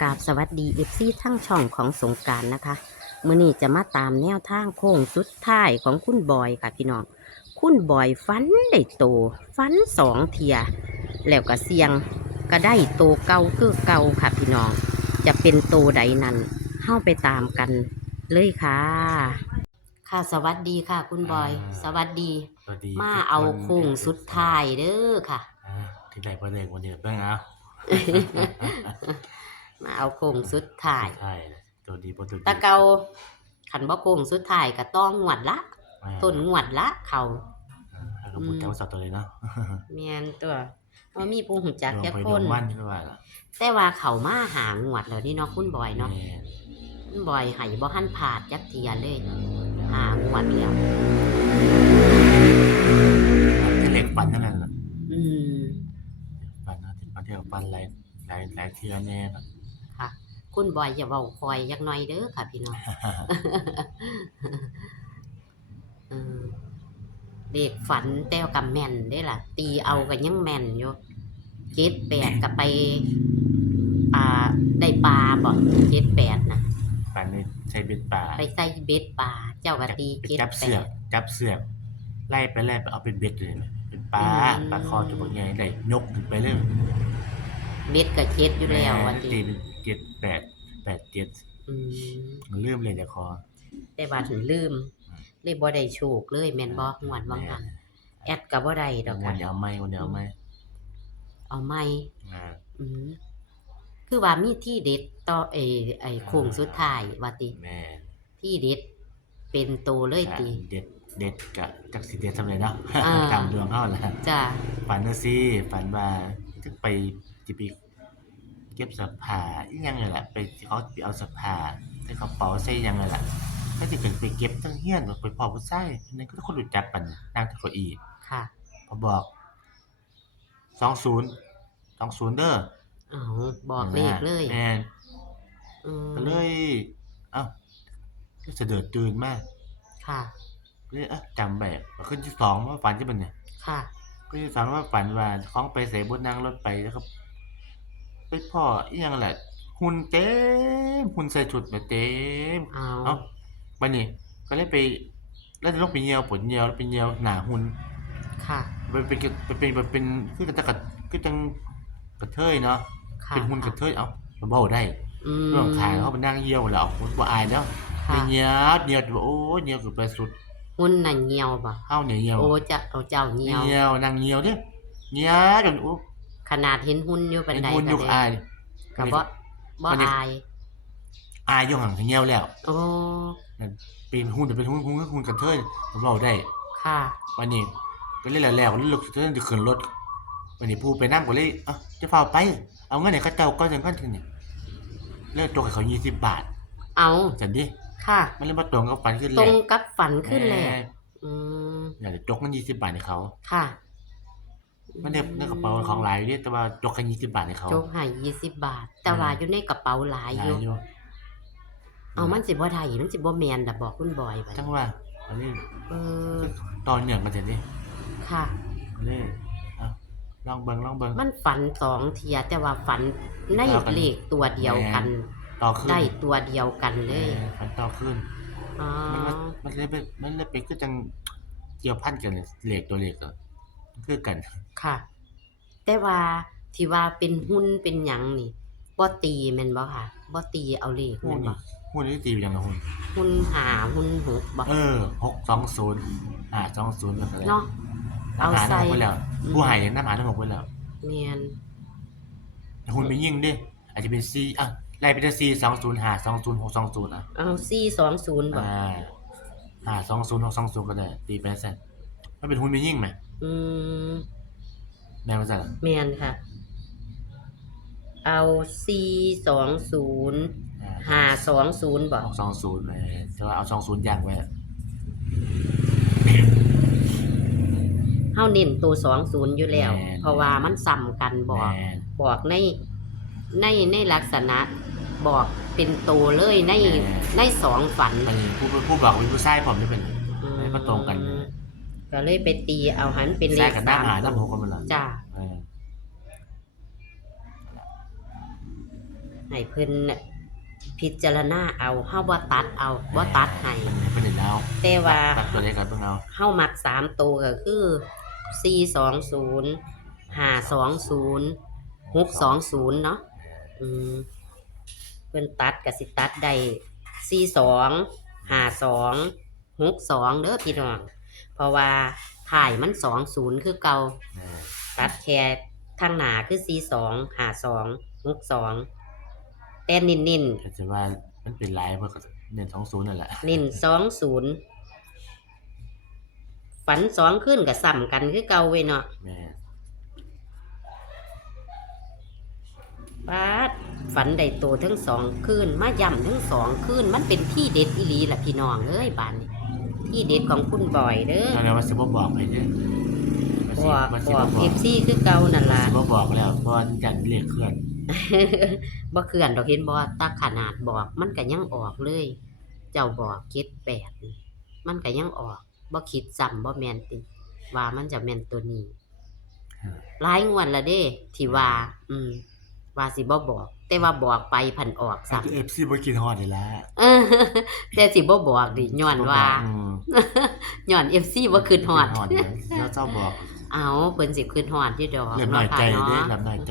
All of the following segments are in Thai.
กราบสวัสดีเอฟซีทั้งช่องของสงกรารนะคะมื่อนี้จะมาตามแนวทางโค้งสุดท้ายของคุณบอยค่ะพี่น้อง คุณบอยฟันได้โตฟันสองเทีย แล้วก็เสียงก็ได้โตเก่าคือเก่าค่ะพี่น้อง จะเป็นโตใดนั้นเข้าไปตามกันเลยค่ะ ค่ะสวัสดีค่ะ คุณบอยอ่าสวัสดี สวัสดีมาทุกเอานโค้งสุดท้ายเด้อค่ะ อ่าที่ไหนประเด็นวันนี้บ้างเอา มาเอาโค้งสุดท้าย ใช่ตัวดีตัวดีตะเกาขันบ่โค้งสุดท้ายก็ต้องงวดละอ่าต้นงวดละเขาอ่าให้กับพูดแก้วสัตว์ตัวเลยเนาะแม่นตัวว่ามีผู้หูจักลงแค่ไปคดนวงวันที่ว่าล่ะแต่ว่าเขามาหางวดแล้วนี่เนาะคุณบอยเนาะแม่คุณบอยให้บ่หันผาดจักเทียเลย หางวดแล้วที่เหล็กฟันนั่นแหละอืมฟันนะที่ฟันที่เราฟันหลายหลายหลายเทียแน่ครับ ค่ะ คุณบอยอย่าเว้าคอยยักหน่อยเด้อค่ะ พี่น้องเออเด็กฝันแต้วกับแม่นได้ล่ะ ตีเอากันยังแม่นอยู่เจ็ดแปดกับไป อ่า ได้ปลาบ่เจ็ดแปดนะฟันในใช้เบ็ดป่าไปใส่เบ็ดปลาเจ้ากะตีไปเจ็ดจับแปเสือกดจับเสือกไล่ไปไล่ไปเอาเป็นเบ็ดเลยนะเป็นปลาอืมปลาคอตัวใหญ่ได้ยกขึ้นไปเลยเบ็ดกับเจ็ดอยู่แล้ววันตีนี้ เป็นเจ็ดแปดแปดเจ็ดอืมมันเริ่มเลยเดี๋ยวคอแต่ว่าถึงลืม เลยบ่ได้โชคเลยแม่นบ่งวดว่างหันแอดก็บ่ได้ดอกวัค่ะ นเดียวไม่วันเดียวไม่เอาไม่อ่า อืมคือว่ามีที่เด็ดต่อไอ้ไอ้โค้งสุดท้ายว่าติ แม่ที่เด็ดเป็นโตเลยติ เด็ดเด็ดกะจักสิเด็ดทำไรเนาะอ่า ตามดวงเขาแหละจ้า ฝันนะสิฝันว่าจะไปจะไป เก็บสภาอีหยังไงล่ะไปเขาไปเอาสภาใส่กระเป๋าใส่หยังไงล่ะถ้าจะเกิดไปเก็บทั้งเฮียนไปพอผู้ชายนั่นก็คนรู้จักกันน่ะนั่งที่เก้าอี้ค่ะพอบอกสองศูนย์สองศูนย์เด้อเอาบอกเลขเลยแม่นอืมก็เลยเอ้าก็เสด็จตื่นมากค่ะเลยเอะจำแบบขึ้นที่สองว่าฝันที่มันเนี่ยค่ะขึ้นที่สองว่าฝันว่าของไปใส่บนนั่งรถไปแล้วก็ ไปพ่ออีหยังแหละหุ่นเต็มหุ่นใส่ชุดแบบเต็มเอาเอ้าบันนี้ก็เลยไปแล้วจะต้องไปเยียวผลเยียวไปเยียวหนาหุ่นค่ะไปเป็นไปเป็นไปเป็นคือจะกระคือจังกระเทยเนาะค่ะเป็นหุ่นกระเทยเอ้ามันเบาได้อืม เรื่องขายเขาไปนั่งเยี่ยวแล้วว่าอายแล้วค่ะ ไปเงียบเงียบแบบโอ้ยเงียบคือไปสุดหุ่นน่ะเหี่ยวบ่เข้าเนี่ยเงียบโอ้จะเอาเจ้าเหี่ยวเงียบนั่งเงียบเด้เงียบจนโอ้ ขนาดเห็นหุ่นอยู่บันเป็นไดหุ่นก็ยุกได้อายก็บ่บ่อันนี้อายอายอยู่ห่างเงียบแล้วโอ้เป็นหุ่นแต่เป็นหุ่นหุ่นหุ่นกระเทยผมบอกได้ ค่ะวันนี้ก็เล่นแล้วแล้วก็ลุกจนจะขึ้นรถวันนี้ผู้ไปนั่งก็เลยเอะจะเฝ้าไป เอาเงินไหนเขาเจ้าก็จังกันทีนี่เลิกตัวกับเขายี่สิบบาท เอาจันดิค่ะ มันเลยมาตรงกับฝันขึ้นตแล้รวงกับฝันขึ้นแล้วแม่อืมอยากจะจกเงินยี่สิบบาทให้เขาค่ะ มันเนี่ยในกระเป๋าของหลายอยู่เด้แต่ว่าจกแค่ยี่สิบบาทให้เขา โจกให้ยี่สิบบาท แต่ว่าอยู่ในกระเป๋าหลายหอลายยู่ อยู่เอามันสิบ่ได้มันสิบ่แมนดับบอกคุณบอยไปทั้งว่าอันนี้เออตอนเนี่ยมันจะนี่ค่ะนี่เอาลองเบิ่งลองเบิ่ง มันฝันสองเทียแต่ว่าฝันในเท่ากัน เลขตัวเดียวกัน ต่อขึ้นได้ตัวเดียวกันเลยออมันต่อขึ้น อ๋อมันมันมันเลยเป็นมันเลยเป็นคือจังเกี่ยวพันกันเลยเหล็กตัวเหล็กอะ คือกัน ค่ะ แต่ว่าที่ว่าเป็นหุ้นเป็นหยังนี่บ่ตีแม่นบ่ค่ะบ่ตีเอาเลขหุ้แม่นนนี่บ่หุ้นนี่ตีไปยังไงหุ้นหุ้นหาหุ้นหกบ่ เออหกสองศูนย์อ่าสองศูนย์กันเลยเนาะ เอาน้ำหาใส่น้ำหกไปแล้วอืมผู้ใหายน้ำหาน้ำหกไปแล้วเมียนหุ้นไปยิ่งดิอาจจะเป็นซีอะไล่ไปจะซีสองศูนย์หาสองศูนย์หกสองศูนย์อะเอา420บ่อ่าหาสองศูนย์หกสองศูนย์ก็ได้ตีไปเสร็จมันเป็นหุ้นไปยิ่งไหม อืมแม่ภาษาเมียนค่ะ เอา420 520บ่หกสองศูนย์เออแต่ว่าเอาสองศูนย์อย่างไว้เฮาเน้นตัว20อยู่แล้ว เพราะว่ามันซ้ำกันบอก แม่บอกในในในลักษณะบอกเป็นตัวเลยในในสองฝัน อันนี้ผู้ผู้บอกเป็นผู้ชายผมนี่เป็นให้มันตรงกันอืม ก็เลยไปตีเอาหันเป็นเลชายขกับสามน้ำหาน้ำหกกันมันเหรอจ้าเออให้เพิ่นน่ะพิจารณาเอาเฮาบ่ตัดเอาบ่ตัดให้ให้เพิ่นได้แล้วแต่ว่าตัดตัวเลขกันเบิ่งเอาเฮามักสามตัวก็คือสี่สองศูนย์ห้าสองศูนย์หกสองศูนย์เนาะอืมเพิ่นตัดก็สิตัดได้สี่สองห้าสองหกสองเด้อพี่น้อง เพราะว่าถ่ายมันสองศูนย์คือเก่าแม่ตัดแค่ทางหนาคือสี่สองห้าสองหกสองแต่นินนินก็จะว่ามันเป็นหลายเพิ่นก็เน้น20นั่นแหละๆนินสองศูนย์ฝันสองขึ้นกับซ้ำกันคือเก่าเว้ยเนาะแม่ป้าดฝันได้โตทั้งสองคืนมาย่ำทั้งสองคืนมันเป็นที่เด็ดอีหลีล่ะพี่น้องเอ้ยบานนี้ ที่เด็ดของคุณบอยเด้อตอนนี้ว่าสิบ่บอกให้เด้อว่าบสิอกว่าสิบอกบ่เอฟซีคือเก่านั่นล่ะสิบ่บอกแล้วเพราะว่าจันเรียกเคลื่อนบ่เขื่อนดอกเห็นบ่ตาขนาดบอกมันก็ยังออกเลย เจ้าบอกเก็ดแปดนี่มันก็ยังออกบ่คิดซ้ำบ่แม่นติว่ามันจะแม่นตัวนี้หลายงวดละเด้ที่ว่า อืมว่าสิบ่บอก แต่ว่าบอกไปพันออกซ้ำเอฟซีบ่กินฮอดนี่ล่ะเออแต่สิบ่บอกดิย้อนว่าอืมย้อน FC บ่คืนฮอดฮอดเนี่ยแล้วเจ้าบอก เอาเพิ่นสิคืนฮอดอยู่ดอกเริ่มน้อยใจเนาะเด้ค่ะเริ่มน้อยใจ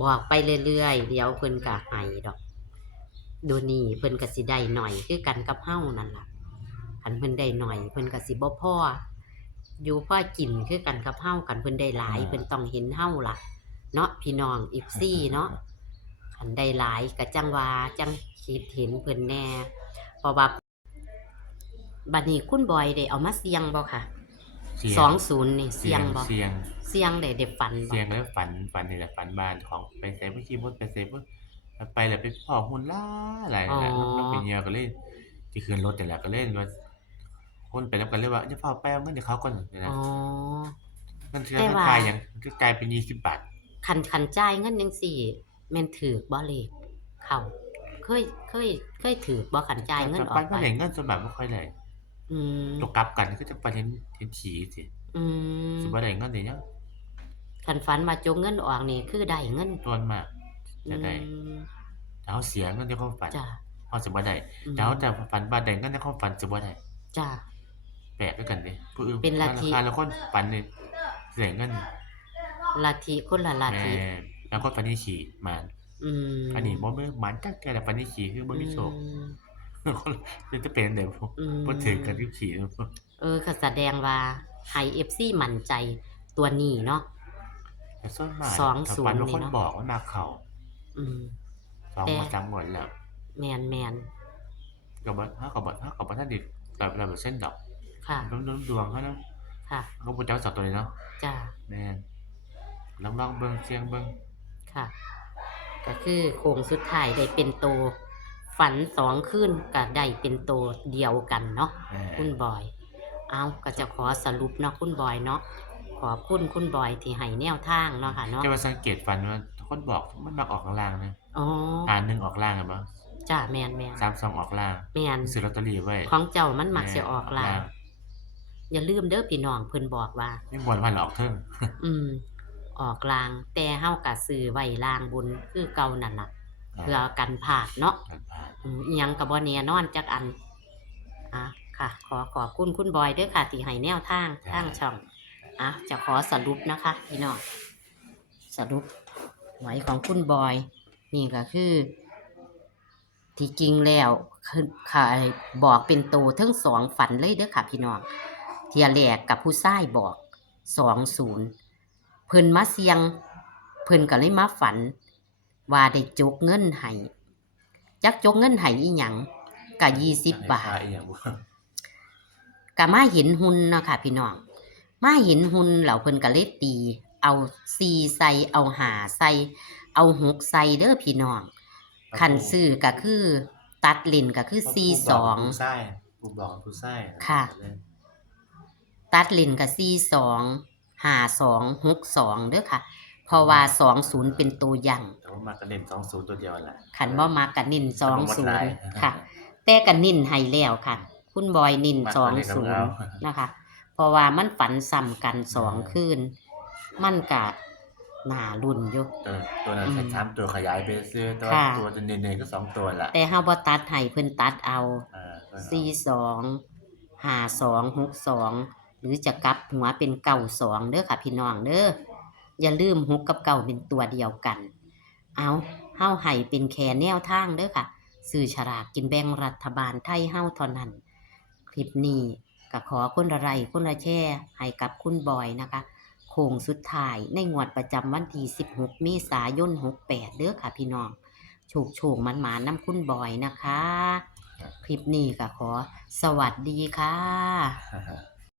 บอกไปเรื่อยๆเดี๋ยวเพิ่นก็ให้ดอกดูนี่เพิ่นก็สิได้หน่อยคือกันกับเฮานั่นล่ะคันเพิ่นได้หน่อยเพิ่นก็สิบ่พออยู่พ่อกินคือกันกับเฮากันเพิ่นได้หลายเพิ่นต้องเห็นเฮาล่ะ เนาะพี่น้องอีฟซี่เนาะคันได้หลายก็จังว่าจังคิดเห็นเพิ่นแน่เพราะว่าบัดนี้คุณบอยได้เอามาเสี่ยงบ่ค่ะเสียงสองศูนย์นี่เสี่ยงบ่เสียงเสี่ยงได้ได้ฝันบ่เสียงแล้วฝันฝันนี่แหละฝันบ้านของไปใส่ไปขี่มดไปใส่ปุ๊บไปแล้วไปพ่อหุ่นล่าอะไรนั่นแหละน้องเป็นเหยื่อก็เลยที่คืนรถแต่นแหละก็เล่นว่าคนไปแล้วกันเลยว่าจะเฝ้าไปเอาเงินเดี๋ยวเขาก่อนนะอ๋อเงินเชื่อแต่เงินว่ากลายอย่างก็กลายเป็นยี่สิบบาท คันคันจ่ายเงินจังซี่แม่นถือบ่เลขเข้าเคยเคยเคยถือบ่คันจ่ายเงินออปักนไปก็เลยเงินสมบัติไม่ค่อยเลยอืมตัวกลับกันก็จะประเด็นเห็นฉีสิอืมสมบัติได้เงินเดี๋ยวยังคันฝันว่าจกเงินออกนี่คือได้เงินต้นมากจะได้อืมแต่เขาเสียเงินที่เขาฝันจ้ะเขาสมบัติได้อืมแต่เขาแต่ฝันบาได้เงินในความฝันสมบัติได้จ้ะแปลกด้วยกันดิผู้อื่นเป็นลัทธิราคาแล้วคนฝันเนี่ยเสียเงิน ลัทธิคนละลัทแม่ธิแล้วคนฝันนี่ขี่มานอืมอันนี้บ่แม่นหมันจักแก่แต่ฝันนี่ขี่คือบ่มีโชคอืมคนจะเป็นเดี๋ยวอืมบ่ถึงกันที่ขี่เออก็แสดงว่าไฮเอฟซีมั่นใจตัวนี้เนาะแต่ส่วนมากสองถ้าศูนย์ฝันว่านี่คนเนาะบอกว่ามาเข้าอืมสองแต่มาสามหมดแล้วแมนแมนก็บ่ถ้าก็บ่ถ้าก็บ่ทันได้แบบแบบเส้นดอกค่ะน้ำน้ำดวงเขานะค่ะเขาบ่จักสอบตัวนี้เนาะจ้าแม่น ลองลองเบิ่งเสียงเบิ่งค่ะ ก็คือโค้งสุดท้ายได้เป็นโตวฝันสองขึ้นก็ได้เป็นโตวเดียวกันเนาะแม่คุณบอย เอาก็จะขอสรุปเนาะคุณบอยเนาะขอบคุณคุณบอยที่ให้แนวทางเนาะค่ะเนาะจะมาสังเกตฝันว่าคนบอกมันมักออกข้างล่างนะอ๋ออ่านหนึ่งออกล่างอะบ่จ้าแมนแมนสามสองออกล่างแมนซื้อลอตเตอรี่ไว้ของเจ้ามันมักจะออกลาแม่อย่าลืมเด้อพี่น้องเพิ่นบอกว่านี่มวนวันออกเทิง อืม ออกลาง แต่เฮากะซื้อไว้ลางบุญคือเก่านั่นล่ะเพื่อกันผาดเนาะกันผ่านอืมอิหยังก็บ่แน่นอนจักอันอะค่ะ ขอขอบคุณคุณบอยเด้อค่ะที่ให้แนวทางทางช่องอะจะขอสรุปนะคะ พี่น้องสรุปหวยของคุณบอย นี่ก็คือ ที่จริงแล้วคือค่ะบอกเป็นโตทั้งสองฝันเลยเด้อค่ะ พี่น้องเทียแรกกับผู้ชายบอกสองศูนย์เพิ่นมาเสียง เพิ่นก็เลยมาฝัน ว่าได้จกเงินให้จักจกเงินให้อีหยังก็ยี่สิบบาทให้อีหยังบ่ก็มาเห็นหุ่นเนาะค่ะ พี่น้องมาเห็นหุ่นเหล่าเพิ่นก็เลยตี เอาซีใส่เอาหาใส่เอาหกใส่เด้อพี่น้องคันซื้อก็คือ ตัดเลนก็คือซีสองผู้ชายผู้บอกผู้ชายนค่ะ ตัดเลนกับซีสอง หาสองหกสองเด้อค่ะ เพราะว่าสองศูนย์เป็นตัวอยังแต่ว่ามากันเน้น20ตัวเดียวแหละ ขันบ่มากันนินสองศูนย์แต่บ่หมดหลายค่ะ แต่กันนินให้แล้วค่ะ คุณบอยนินมาสองกันเล่นศูนเอาย์นะคะ เพราะว่ามันฝันซ้ำกันสองคืนมันกะหน้ารุ่นอยู่ตัวตัวนั้นอืมแค่สามตัวขยายไปซื้อตัวค่ะตัวเน้นๆก็สองตัวละแต่เฮาบ่ตัดให้เพิ่นตัดเอาเออเพิ่นเอาสี่สองห้าสองหกสอง หรือจะกลับหัวเป็นเก่าสองเด้อค่ะ พี่น้องเด้ออย่าลืมหกกับเก่าเป็นตัวเดียวกัน เอาเฮาให้เป็นแค่แนวทางเด้อค่ะสื่อฉลากกินแบ่งรัฐบาลไทยเฮาเท่านั้น คลิปนี้ก็ขอคนละไรคนละแช่ให้กับคุณบอยนะคะโค้งสุดท้ายในงวดประจำวันที่ 16 เมษายน 68 เด้อค่ะพี่น้องโชคโชคมันหมาน้ำคุณบอยนะคะ คลิปนี้ก็ขอ สวัสดีค่ะฮ่าๆ